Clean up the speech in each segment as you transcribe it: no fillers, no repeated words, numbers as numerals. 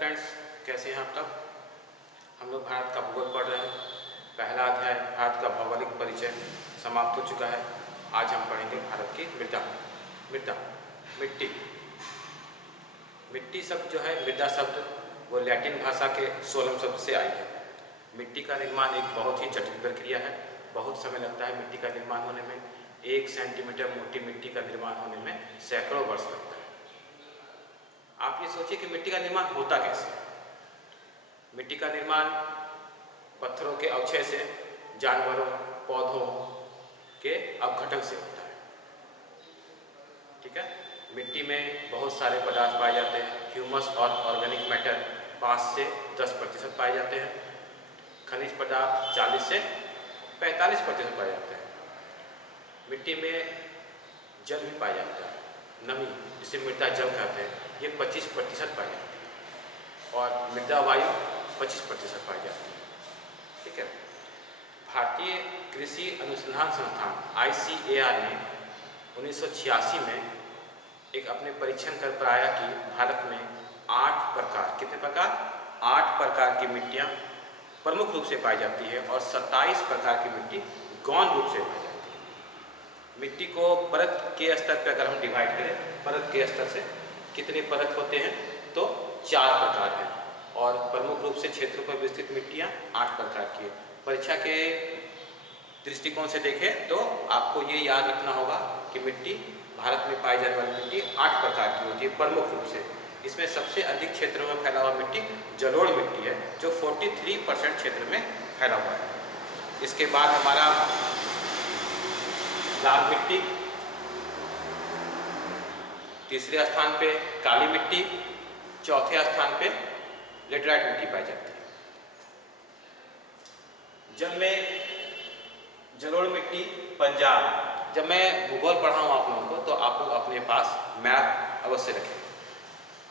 Friends, कैसे हैं आप तब। हम लोग भारत का भूगोल पढ़ रहे हैं। पहला अध्याय भारत का भौगोलिक परिचय समाप्त हो चुका है। आज हम पढ़ेंगे भारत की मृदा। मृदा मिट्टी। मिट्टी शब्द जो है, मृदा शब्द वो लैटिन भाषा के सोलम शब्द से आई है। मिट्टी का निर्माण एक बहुत ही जटिल प्रक्रिया है। बहुत समय लगता है मिट्टी का निर्माण होने में। 1 सेंटीमीटर मोटी मिट्टी का निर्माण होने में सैकड़ों वर्ष लगता है। आप ये सोचिए कि मिट्टी का निर्माण होता कैसे है। मिट्टी का निर्माण पत्थरों के अवक्षय से, जानवरों, पौधों के अपघटन से होता है। ठीक है। मिट्टी में बहुत सारे पदार्थ पाए जाते हैं। ह्यूमस और ऑर्गेनिक मैटर 5 से 10% पाए जाते हैं। खनिज पदार्थ 40 से 45% पाए जाते हैं। मिट्टी में जल भी पाया जाता है। नमी, जिसे मृदा जल कहते हैं, ये 25% पाई जाती है और मृदा वायु 25% पाई जाती है। ठीक है। भारतीय कृषि अनुसंधान संस्थान ICAR ने 1986 में एक अपने परीक्षण कर पाया कि भारत में 8 प्रकार, कितने प्रकार? 8 प्रकार की मिट्टियाँ प्रमुख रूप से पाई जाती है और 27 प्रकार की मिट्टी गौण रूप से पाई जाती है। मिट्टी को परत के स्तर पर अगर हम डिवाइड करें, परत के स्तर से कितने परत होते हैं, तो 4 प्रकार हैं और प्रमुख रूप से क्षेत्रों पर विस्तृत मिट्टियाँ 8 प्रकार की है। परीक्षा के दृष्टिकोण से देखें तो आपको ये याद रखना होगा कि मिट्टी, भारत में पाई जाने वाली मिट्टी 8 प्रकार की होती है प्रमुख रूप से। इसमें सबसे अधिक क्षेत्रों में फैला हुआ मिट्टी जलोढ़ मिट्टी है, जो 43% क्षेत्र में फैला हुआ है। इसके बाद हमारा लाल मिट्टी, तीसरे स्थान पे काली मिट्टी, चौथे स्थान पे लेटराइट मिट्टी पाई जाती है। जब मैं जलोढ़ मिट्टी पंजाब, जब मैं भूगोल पढ़ाऊँ आप लोगों को तो आप लोग अपने पास मैप अवश्य रखें।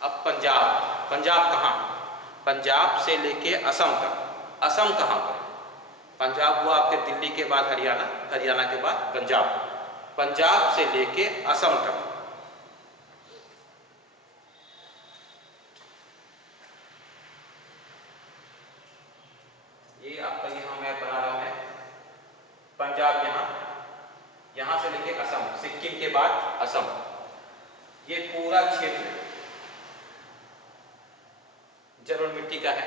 अब पंजाब कहाँ? पंजाब से लेके असम तक। असम कहाँ पर? पंजाब हुआ आपके दिल्ली के बाद हरियाणा, हरियाणा के बाद पंजाब। पंजाब से लेके असम तक ये आपका यहाँ मैं बना रहा हूँ मैं। पंजाब यहाँ से लेके असम, सिक्किम के बाद असम, ये पूरा क्षेत्र जलोढ़ मिट्टी का है।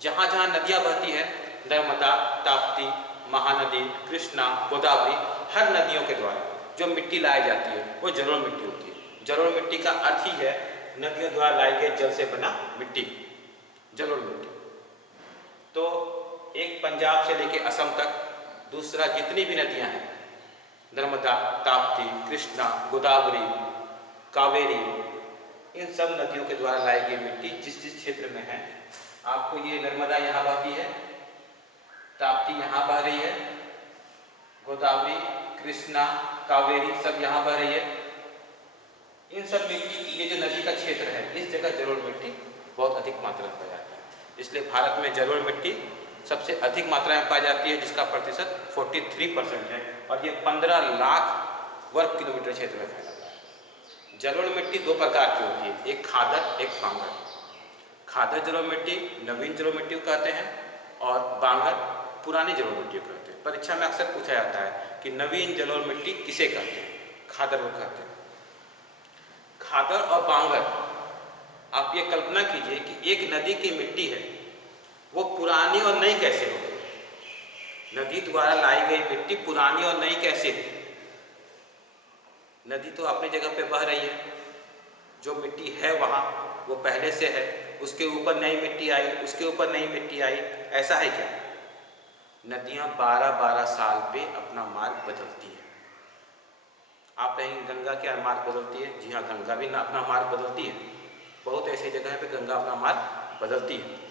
जहाँ जहाँ नदियाँ बहती है, नर्मदा, ताप्ती, महानदी, कृष्णा, गोदावरी, हर नदियों के द्वारा जो मिट्टी लाई जाती है वो जलोढ़ मिट्टी होती है। जलोढ़ मिट्टी का अर्थ ही है नदियों द्वारा लाई गई जल से बना मिट्टी, जलोढ़ मिट्टी। तो एक पंजाब से लेके असम तक, दूसरा जितनी भी नदियाँ हैं, नर्मदा, ताप्ती, कृष्णा, गोदावरी, कावेरी, इन सब नदियों के द्वारा लाई गई मिट्टी जिस जिस क्षेत्र में है, आपको ये नर्मदा यहाँ बहती है, ताप्ती यहाँ बह रही है, गोदावरी, कृष्णा, कावेरी सब यहाँ बह रही है। इन सब मिट्टी की ये जो नदी का क्षेत्र है, इस जगह जलोढ़ मिट्टी बहुत अधिक मात्रा में पाया जाता है। इसलिए भारत में जलोढ़ मिट्टी सबसे अधिक मात्रा में पाई जाती है, जिसका प्रतिशत 43% है और ये 15 लाख वर्ग किलोमीटर क्षेत्र में फैला हुआ है। जलोढ़ मिट्टी 2 प्रकार की होती है, एक खादर, एक बांगर। खादर जलोढ़ मिट्टी नवीन जलोढ़ मिट्टी को कहते हैं और बांगर पुरानी जलोढ़ मिट्टी को कहते हैं। परीक्षा में अक्सर पूछा जाता है कि नवीन जलोढ़ मिट्टी किसे कहते हैं? खादर को कहते हैं। खादर और बांगर, आप ये कल्पना कीजिए कि एक नदी की मिट्टी है, वो पुरानी और नई कैसे हो गई? नदी द्वारा लाई गई मिट्टी पुरानी और नई कैसे हो? नदी तो अपनी जगह पे बह रही है, जो मिट्टी है वहाँ वो पहले से है, उसके ऊपर नई मिट्टी आई, उसके ऊपर नई मिट्टी आई, ऐसा है क्या? नदियाँ 12-12 साल पे अपना मार्ग बदलती है। आप कहीं गंगा क्या मार्ग बदलती है? जी हाँ, गंगा भी अपना मार्ग बदलती है। बहुत ऐसी जगह है पे गंगा अपना मार्ग बदलती है।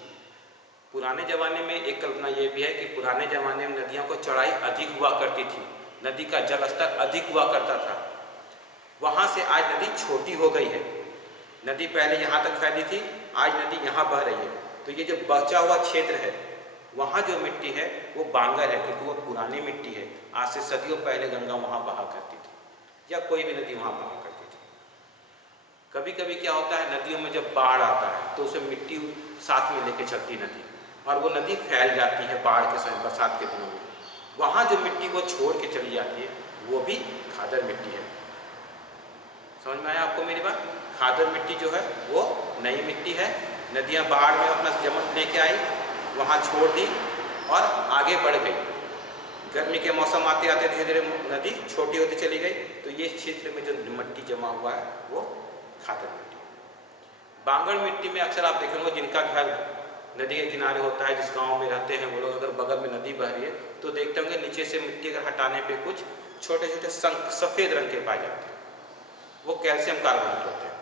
पुराने ज़माने में एक कल्पना ये भी है कि पुराने ज़माने में नदियों को चौड़ाई अधिक हुआ करती थी, नदी का जल स्तर अधिक हुआ करता था। वहाँ से आज नदी छोटी हो गई है। नदी पहले यहाँ तक फैली थी, आज नदी यहाँ बह रही है। तो ये जो बचा हुआ क्षेत्र है, वहाँ जो मिट्टी है वो बांगर है, क्योंकि वो पुरानी मिट्टी है। आज से सदियों पहले गंगा वहाँ बहा करती थी या कोई भी नदी वहाँ बहा करती थी। कभी कभी क्या होता है, नदियों में जब बाढ़ आता है तो उसे मिट्टी साथ में लेके चलती नदी, और वो नदी फैल जाती है बाढ़ के समय, बरसात के दिनों में। वहाँ जो मिट्टी वो छोड़ के चली जाती है वो भी खादर मिट्टी है। समझ में आया आपको मेरी बात? खादर मिट्टी जो है वो नई मिट्टी है, नदियाँ बाढ़ में अपना जमन लेके आई, वहाँ छोड़ दी और आगे बढ़ गई। गर्मी के मौसम आते आते धीरे धीरे नदी छोटी होती चली गई, तो ये क्षेत्र में जो मिट्टी जमा हुआ है वो खादर मिट्टी है। बांगड़ मिट्टी में अक्सर आप देखेंगे जिनका घर नदी के किनारे होता है, जिस गांव में रहते हैं वो लोग, अगर बगल में नदी बह रही है तो देखते होंगे नीचे से मिट्टी अगर हटाने पे कुछ छोटे छोटे संख सफ़ेद रंग के पाए जाते हैं, वो कैल्शियम कार्बोनेट होते हैं।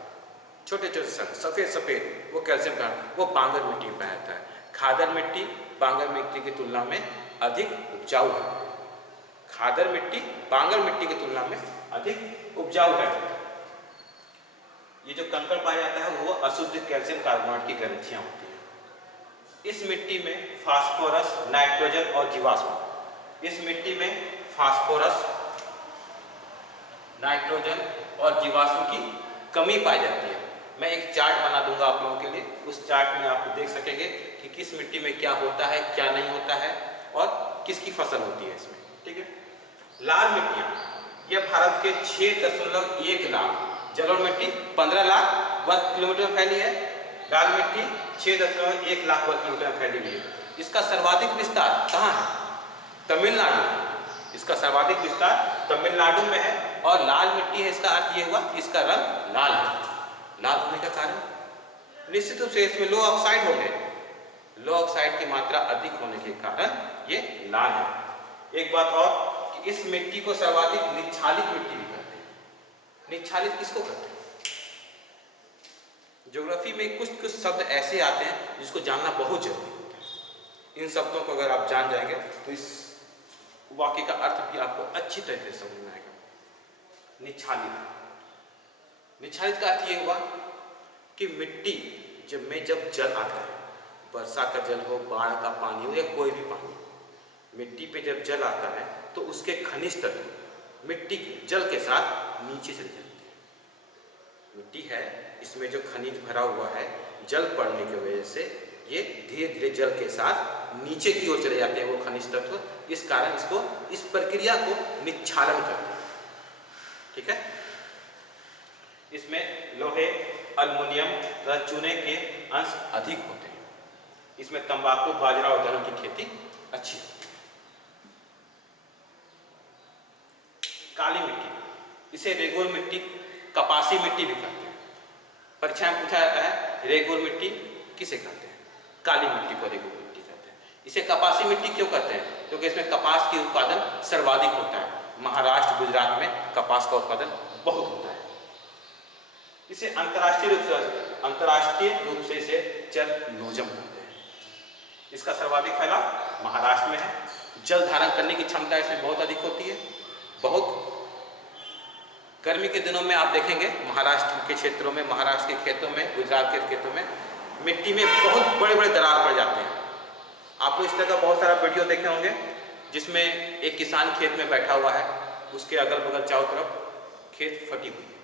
छोटे छोटे संख सफ़ेद सफ़ेद, वो कैल्शियम कार्बोनेट, वो बांगर मिट्टी में पाया जाता है। खादर मिट्टी बांगर मिट्टी की तुलना में अधिक उपजाऊ है। खादर मिट्टी बांगर मिट्टी की तुलना में अधिक उपजाऊ है। ये जो कंकड़ पाया जाता है वो अशुद्ध कैल्शियम कार्बोनेट की ग्रंथियां होती हैं। इस मिट्टी में फास्फोरस, नाइट्रोजन और जीवाश्म, इस मिट्टी में फास्फोरस, नाइट्रोजन और जीवाश्म की कमी पाई जाती है। मैं एक चार्ट बना दूंगा आप लोगों के लिए, उस चार्ट में आप देख सकेंगे कि किस मिट्टी में क्या होता है, क्या नहीं होता है और किसकी फसल होती है इसमें। ठीक है, लाल मिट्टियाँ, यह भारत के 6.1 लाख, जलोढ़ मिट्टी 15 लाख वर्ग किलोमीटर में फैली है, लाल मिट्टी 6.1 लाख वर्ग किलोमीटर में फैली हुई है। इसका सर्वाधिक विस्तार कहाँ है? तमिलनाडु में। इसका सर्वाधिक विस्तार तमिलनाडु में है। और लाल मिट्टी है, इसका अर्थ ये हुआ कि इसका रंग लाल है। लाल होने का कारण निश्चित रूप से इसमें लो ऑक्साइड होंगे, लो ऑक्साइड की मात्रा अधिक होने के कारण ये लाल है। एक बात और कि इस मिट्टी को सर्वाधिक निच्छालित मिट्टी भी कहते हैं। निच्छालित किसको कहते हैं? ज्योग्राफी में कुछ कुछ शब्द ऐसे आते हैं जिसको जानना बहुत जरूरी होता है। इन शब्दों को अगर आप जान जाएंगे तो इस वाक्य का अर्थ भी आपको अच्छी तरीके से समझ में आएगा। निच्छालित, निच्छालित का अर्थ ये हुआ कि मिट्टी जब जल आता है, वर्षा का जल हो, बाढ़ का पानी हो या कोई भी पानी, मिट्टी पे जब जल आता है तो उसके खनिज तत्व मिट्टी के जल के साथ नीचे चले जाते हैं। मिट्टी है, इसमें जो खनिज भरा हुआ है, जल पड़ने की वजह से ये धीरे धीरे जल के साथ नीचे की ओर चले जाते हैं वो खनिज तत्व। इस कारण इसको, इस प्रक्रिया को निच्छालन कहते हैं। ठीक है, इसमें लोहे, अल्युमिनियम तथा चूने के अंश अधिक होते हैं। इसमें तंबाकू, बाजरा और दलहन की खेती अच्छी होती है। काली मिट्टी, इसे रेगुर मिट्टी, कपासी मिट्टी भी कहते हैं। परीक्षा में पूछा जाता है रेगुर मिट्टी किसे कहते हैं? काली मिट्टी को रेगुर मिट्टी कहते हैं। इसे कपासी मिट्टी क्यों कहते हैं? क्योंकि इसमें कपास की उत्पादन सर्वाधिक होता है। महाराष्ट्र, गुजरात में कपास का उत्पादन बहुत होता है। इसे अंतर्राष्ट्रीय रूप से इसे चरनोजम कहते हैं। इसका सर्वाधिक फैलाव महाराष्ट्र में है। जल धारण करने की क्षमता इसमें बहुत अधिक होती है। बहुत गर्मी के दिनों में आप देखेंगे महाराष्ट्र के क्षेत्रों में, महाराष्ट्र के खेतों में, गुजरात के खेतों में मिट्टी में बहुत बड़े बड़े दरार पड़ जाते हैं। आपको इस तरह का बहुत सारा वीडियो देखे होंगे जिसमें एक किसान खेत में बैठा हुआ है, उसके अगल बगल चारों तरफ खेत फटी हुई है,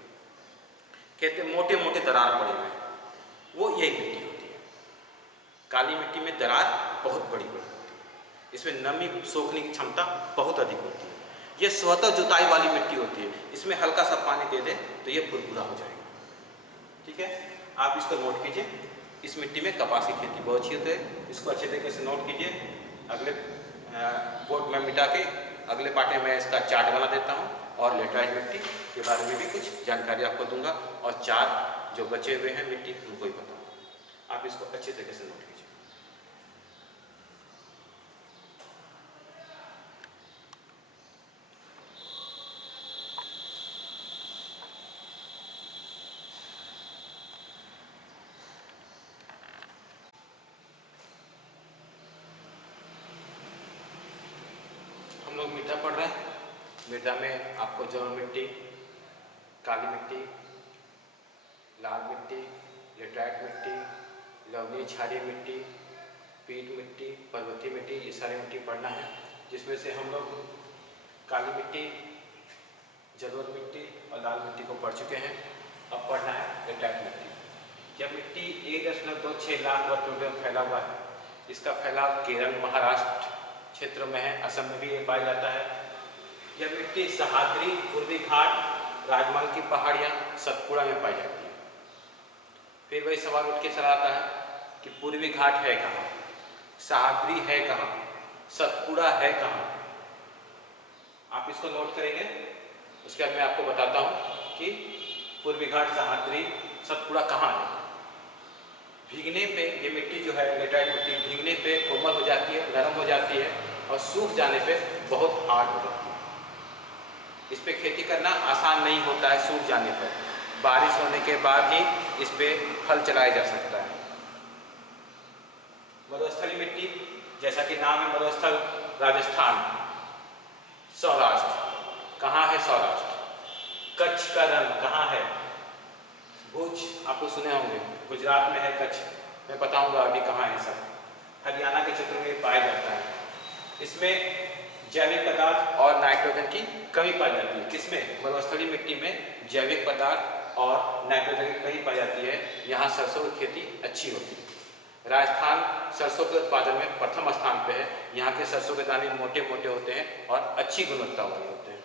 खेत में मोटे मोटे दरार पड़े हुए हैं, वो यही मिट्टी होती है। काली मिट्टी में दरार बहुत बड़ी बड़ी होती है, इसमें नमी सोखने की क्षमता बहुत अधिक होती है। ये स्वतः जुताई वाली मिट्टी होती है, इसमें हल्का सा पानी दे दें तो ये भुरभुरा हो जाएगा। ठीक है, आप इसको नोट कीजिए। इस मिट्टी में कपास की खेती बहुत अच्छी होती है, इसको अच्छे तरीके से नोट कीजिए। अगले बोर्ड में मिटा के अगले पार्ट में मैं इसका चार्ट बना देता हूँ और लेटराइट मिट्टी के बारे में भी कुछ जानकारी आपको दूंगा और 4 जो बचे हुए हैं मिट्टी उनको ही बताऊँगा। आप इसको अच्छे तरीके से नोट कीजिए। हम लोग मृदा पढ़ रहे हैं। मृदा में आपको जलोढ़ मिट्टी, काली मिट्टी, लाल मिट्टी, लेटराइट मिट्टी, लवणीय क्षारीय मिट्टी, पीट मिट्टी, पर्वतीय मिट्टी, ये सारी मिट्टी पढ़ना है, जिसमें से हम लोग काली मिट्टी, जलोढ़ मिट्टी और लाल मिट्टी को पढ़ चुके हैं। अब पढ़ना है लेटराइट मिट्टी। यह मिट्टी 1.26 लाख वर्ग किलोमीटर में फैला हुआ है। इसका फैलाव केरल, महाराष्ट्र क्षेत्र में है, असम में भी ये पाया जाता है। यह मिट्टी सह्याद्री, पूर्वी घाट, राजमहल की पहाड़ियाँ, सतपुड़ा में पाई जाती है। फिर वही सवाल उठ के चला आता है कि पूर्वी घाट है कहाँ, सह्याद्री है कहाँ, सतपुड़ा है कहाँ। आप इसको नोट करेंगे, उसके बाद मैं आपको बताता हूँ कि पूर्वी घाट, सह्याद्री, सतपुड़ा कहाँ है। भीगने पे ये मिट्टी जो है लेटराइट मिट्टी भीगने पे कोमल हो जाती है, नरम हो जाती है और सूख जाने पे बहुत हार्ड हो जाती है। इस पे खेती करना आसान नहीं होता है सूख जाने पर। बारिश होने के बाद ही इस पे हल चलाया जा सकता है। मरुस्थलीय मिट्टी, जैसा कि नाम है मरुस्थल, राजस्थान, सौराष्ट्र। कहाँ है सौराष्ट्र? कच्छ का रंग कहाँ है? भुज, आपको सुने होंगे, गुजरात में है कच्छ। मैं बताऊंगा अभी कहाँ है सब। हरियाणा के क्षेत्र में पाया जाता है। इसमें जैविक पदार्थ और नाइट्रोजन की कमी पाई जाती है। किसमें? मरुस्थलीय मिट्टी में जैविक पदार्थ और नाइट्रोजन की कमी पाई जाती है। यहाँ सरसों की खेती अच्छी होती है। राजस्थान सरसों के उत्पादन में प्रथम स्थान पे है। यहाँ के सरसों के दाने मोटे मोटे होते हैं और अच्छी गुणवत्ता वाले होते हैं।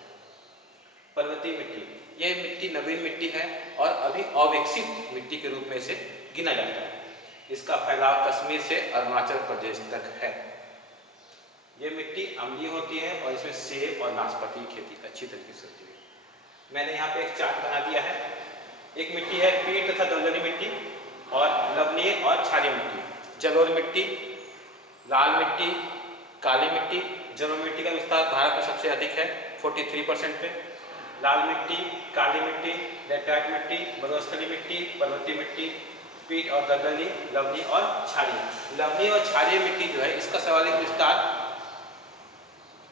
पर्वतीय मिट्टी, ये मिट्टी नवीन मिट्टी है और अभी अविकसित मिट्टी के रूप में इसे गिना जाता है। इसका फैलाव कश्मीर से अरुणाचल प्रदेश तक है। ये मिट्टी अम्लीय होती है और इसमें सेब और नाशपाती की खेती अच्छी तरीके से होती है। मैंने यहाँ पे एक चार्ट बना दिया है। एक मिट्टी है पीट तथा दलदली मिट्टी और लवणीय और क्षारीय मिट्टी। जलोढ़ मिट्टी, लाल मिट्टी, काली मिट्टी। जलोढ़ मिट्टी का विस्तार भारत में सबसे अधिक है 43% पे। लाल मिट्टी, काली मिट्टी, लेटराइट मिट्टी, मरुस्थलीय मिट्टी, पर्वतीय मिट्टी, पीट और दलदली, लवणीय और क्षारीय। लवणीय और क्षारीय मिट्टी जो है इसका स्वाभाविक विस्तार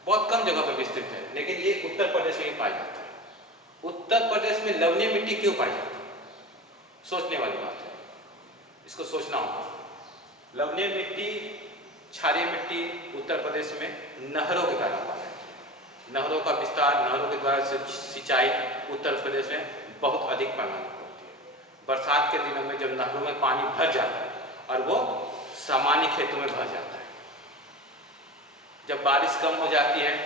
बहुत कम जगह पर विस्तृत है, लेकिन ये उत्तर प्रदेश में ही पाया जाता है। उत्तर प्रदेश में लवणीय मिट्टी क्यों पाई जाती है? सोचने वाली बात है, इसको सोचना होगा। लवणीय मिट्टी, क्षारीय मिट्टी उत्तर प्रदेश में नहरों के कारण पाया जाता है। नहरों का विस्तार, नहरों के द्वारा सिंचाई उत्तर प्रदेश में बहुत अधिक पैमाने पर होती है। बरसात के दिनों में जब नहरों में पानी भर जाता है और वो सामान्य खेतों में भर जाता है। जब बारिश कम हो जाती है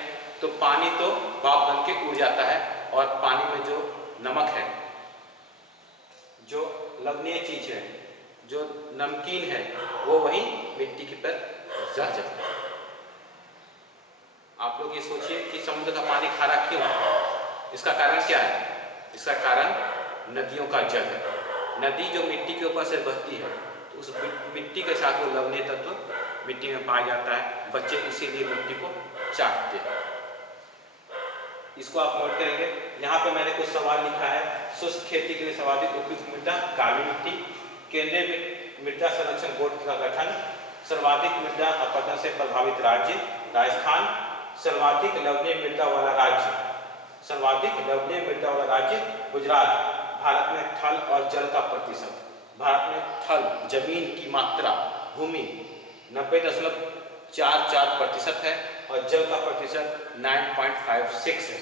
तो पानी तो भाप बन के उड़ जाता है और पानी में जो नमक है, जो लवणीय चीज है, जो नमकीन है, वो वही मिट्टी के पर रह जाता है। आप लोग ये सोचिए कि समुद्र का पानी खारा क्यों है? इसका कारण क्या है? इसका कारण नदियों का जल है। नदी जो मिट्टी के ऊपर से बहती है तो उस मिट्टी के साथ वो लवणीय तत्व मिट्टी में पाया जाता है। बच्चे इसीलिए मिट्टी को चाटते हैं। इसको आप नोट करेंगे। यहाँ पे मैंने कुछ सवाल लिखा है। शुष्क खेती के लिए सर्वाधिक उपयुक्त मृदा काली मिट्टी। केंद्रीय मृदा संरक्षण बोर्ड का गठन। सर्वाधिक मृदा अपरदन से प्रभावित राज्य राजस्थान। सर्वाधिक लवणीय मृदा वाला राज्य, सर्वाधिक लवणीय मृदा वाला राज्य गुजरात। भारत में थल और जल का प्रतिशत, भारत में थल जमीन की मात्रा, भूमि 90.44% है और जल का प्रतिशत 9.56 है।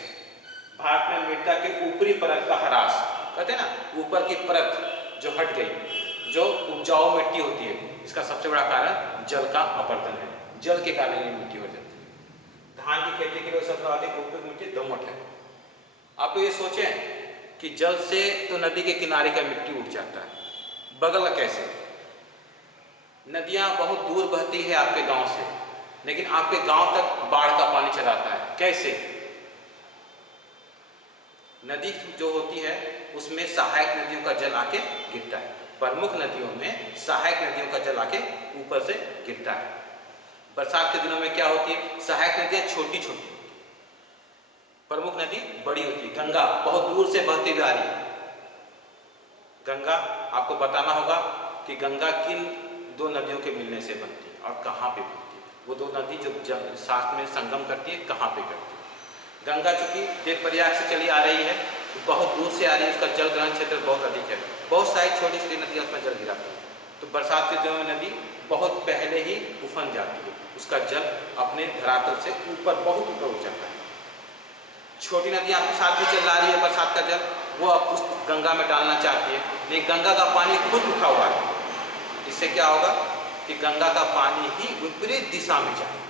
भारत में मृदा के ऊपरी परत का ह्रास, कहते हैं ना ऊपर की परत जो हट गई, जो उपजाऊ मिट्टी होती है, इसका सबसे बड़ा कारण जल का अपरदन है। जल के कारण ये मिट्टी हो जाती है। धान की खेती के लिए सबसे अधिक उपयुक्त मिट्टी दोमट है। आप तो ये सोचें कि जल से तो नदी के किनारे का मिट्टी उठ जाता है, बगल कैसे? नदियां बहुत दूर बहती है आपके गांव से, लेकिन आपके गांव तक बाढ़ का पानी चला आता है। कैसे? नदी जो होती है उसमें सहायक नदियों का जल आके गिरता है। प्रमुख नदियों में सहायक नदियों का जल आके ऊपर से गिरता है। बरसात के दिनों में क्या होती है? सहायक नदियां छोटी छोटी होती है, प्रमुख नदी बड़ी होती है। गंगा बहुत दूर से बहती हुई आ रही है। गंगा, आपको बताना होगा कि गंगा किन दो नदियों के मिलने से बनती है और कहाँ पे बनती है। वो दो नदी जो साथ में संगम करती है, कहाँ पे करती है? गंगा चूंकि देवप्रयाग से चली आ रही है, बहुत दूर से आ रही है, उसका जल ग्रहण क्षेत्र बहुत अधिक है। बहुत सारी छोटी छोटी नदियाँ उसमें जल गिराती है, तो बरसात के दिनों में नदी बहुत पहले ही उफन जाती है। उसका जल अपने धरातल से ऊपर, बहुत ऊपर उठ जाता है। छोटी नदी आपके साथ भी चल रही है बरसात का जल, वो अब उस गंगा में डालना चाहती है, लेकिन गंगा का पानी खुद उठा हुआ है। इससे क्या होगा कि गंगा का पानी ही विपरीत दिशा में जाएगा।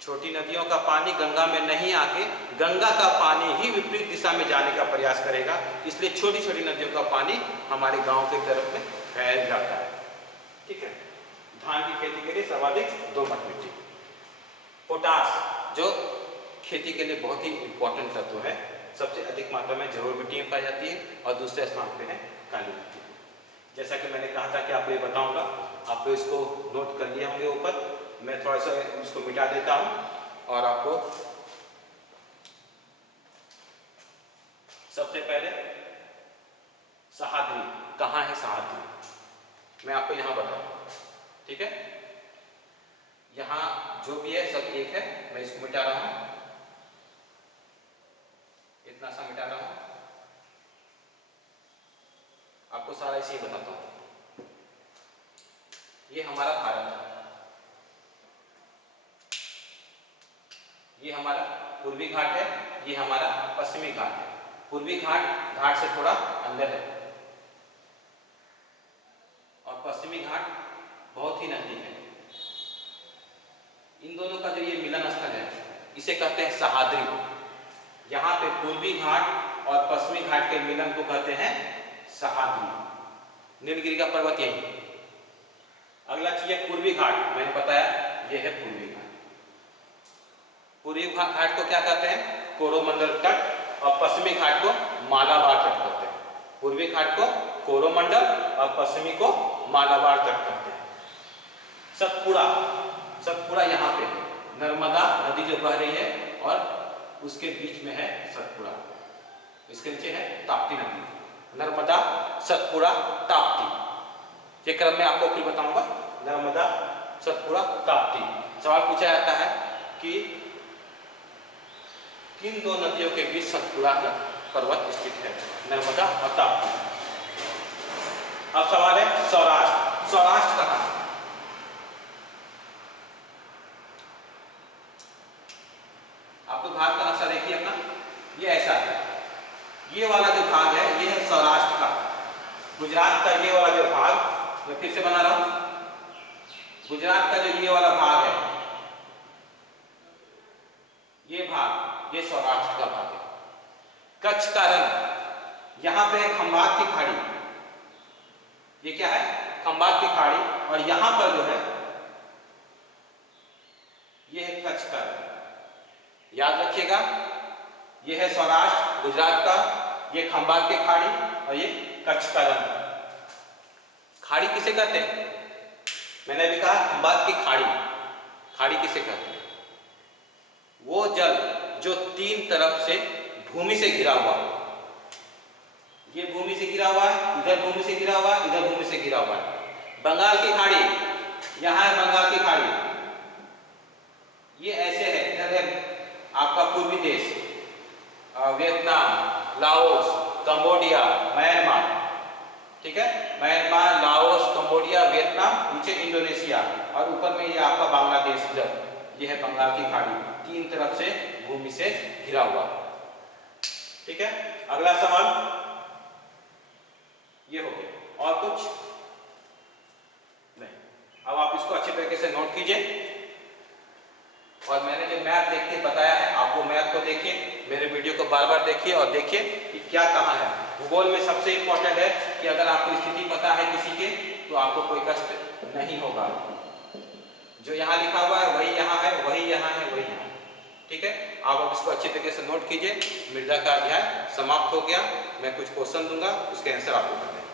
छोटी नदियों का पानी गंगा में नहीं आके गंगा का पानी ही विपरीत दिशा में जाने का प्रयास करेगा, इसलिए छोटी छोटी नदियों का पानी हमारे गांव की तरफ में फैल जाता है। ठीक है। धान की खेती के लिए सर्वाधिक दोमट मिट्टी। पोटास जो खेती के लिए बहुत ही इंपॉर्टेंट तत्व है, सबसे अधिक मात्रा में जलोढ़ मिट्टी में पाई जाती है और दूसरे स्थान पे है काली मिट्टी। जैसा कि मैंने कहा था कि आपको ये बताऊंगा, आप तो इसको नोट कर लिए होंगे ऊपर, मैं थोड़ा सा इसको मिटा देता हूं और आपको सबसे पहले सहाद्री, कहाँ है सहाद्री, मैं आपको यहां बताऊंगा। ठीक है। यहां जो भी है सब एक है, मैं इसको मिटा रहा हूं, इतना सा मिटा रहा हूं, आपको सारा इसे बताता हूं। ये हमारा भारत है, ये हमारा पूर्वी घाट है, ये हमारा पश्चिमी घाट है। पूर्वी घाट घाट से थोड़ा अंदर है और पश्चिमी घाट बहुत ही नजदीक है। इन दोनों का जो ये मिलन स्थल है इसे कहते हैं सहाद्री। यहाँ पे पूर्वी घाट और पश्चिमी घाट के मिलन को कहते हैं सहाद्री। नीलगिरी का पर्वत यही। अगला चीज है पूर्वी घाट, मैंने बताया ये है पूर्वी घाट। पूर्वी घाट को क्या कहते हैं? कोरोमंडल तट, और पश्चिमी घाट को मालाबार तट कहते हैं। पूर्वी घाट को कोरोमंडल और पश्चिमी को मालाबार तट कहते हैं। सतपुड़ा, सतपुड़ा यहाँ पे है, नर्मदा नदी जो बह रही है और उसके बीच में है सतपुड़ा, इसके नीचे है ताप्ती नदी। नर्मदा, सतपुड़ा, ताप्ती, ये क्रम में आपको फिर बताऊंगा। नर्मदा, सतपुड़ा, ताप्ती। सवाल पूछा जाता है कि किन दो नदियों के बीच सतपुड़ा पर्वत स्थित है? नर्मदा और ताप्ती। अब सवाल है सौराष्ट्र, सौराष्ट्र कहाँ है? आपको भारत का नक्शा देखिए अपना, ये ऐसा है, ये वाला जो भाग है ये है सौराष्ट्र का। गुजरात का ये वाला जो भाग, मैं फिर से बना रहा हूं, गुजरात का जो ये वाला भाग है, ये भाग, ये सौराष्ट्र का भाग है। कच्छ का रंग, यहां पे खंबात की खाड़ी, ये क्या है? खंबात की खाड़ी, और यहां पर जो है ये है कच्छ का रंग। याद रखिएगा, ये है सौराष्ट्र गुजरात का, ये खंबात की खाड़ी और ये कच्छ का रंग। खाड़ी किसे कहते हैं? मैंने अभी कहा खंबात की खाड़ी। खाड़ी किसे कहते हैं? वो जल जो तीन तरफ से भूमि से घिरा हुआ, ये भूमि से घिरा हुआ है, इधर भूमि से घिरा हुआ है, इधर भूमि से घिरा हुआ है। बंगाल की खाड़ी, यहां है बंगाल की खाड़ी, ये ऐसे है, इधर है आपका पूर्वी देश, वियतनाम, लाओस, कंबोडिया, म्यांमार। ठीक है, म्यांमार, लाओस, कंबोडिया, वियतनाम, नीचे इंडोनेशिया, और ऊपर में ये आपका बांग्लादेश इधर, ये है बंगाल की खाड़ी, तीन तरफ से भूमि से घिरा हुआ। ठीक है। अगला सवाल ये हो गया, और कुछ नहीं। अब आप इसको अच्छे तरीके से नोट कीजिए, और मैंने जो मैप देख के बताया है आप वो मैप को देखिए, मेरे वीडियो को बार बार देखिए और देखिए कि क्या कहाँ है। भूगोल में सबसे इंपॉर्टेंट है कि अगर आपको स्थिति पता है किसी के तो आपको कोई कष्ट नहीं होगा। जो यहाँ लिखा हुआ है वही यहाँ है, वही यहाँ है, वही यहाँ। ठीक है, आप अब इसको अच्छी तरीके से नोट कीजिए। मृदा का अध्याय समाप्त हो गया। मैं कुछ क्वेश्चन दूंगा, उसके आंसर आपको करने हैं।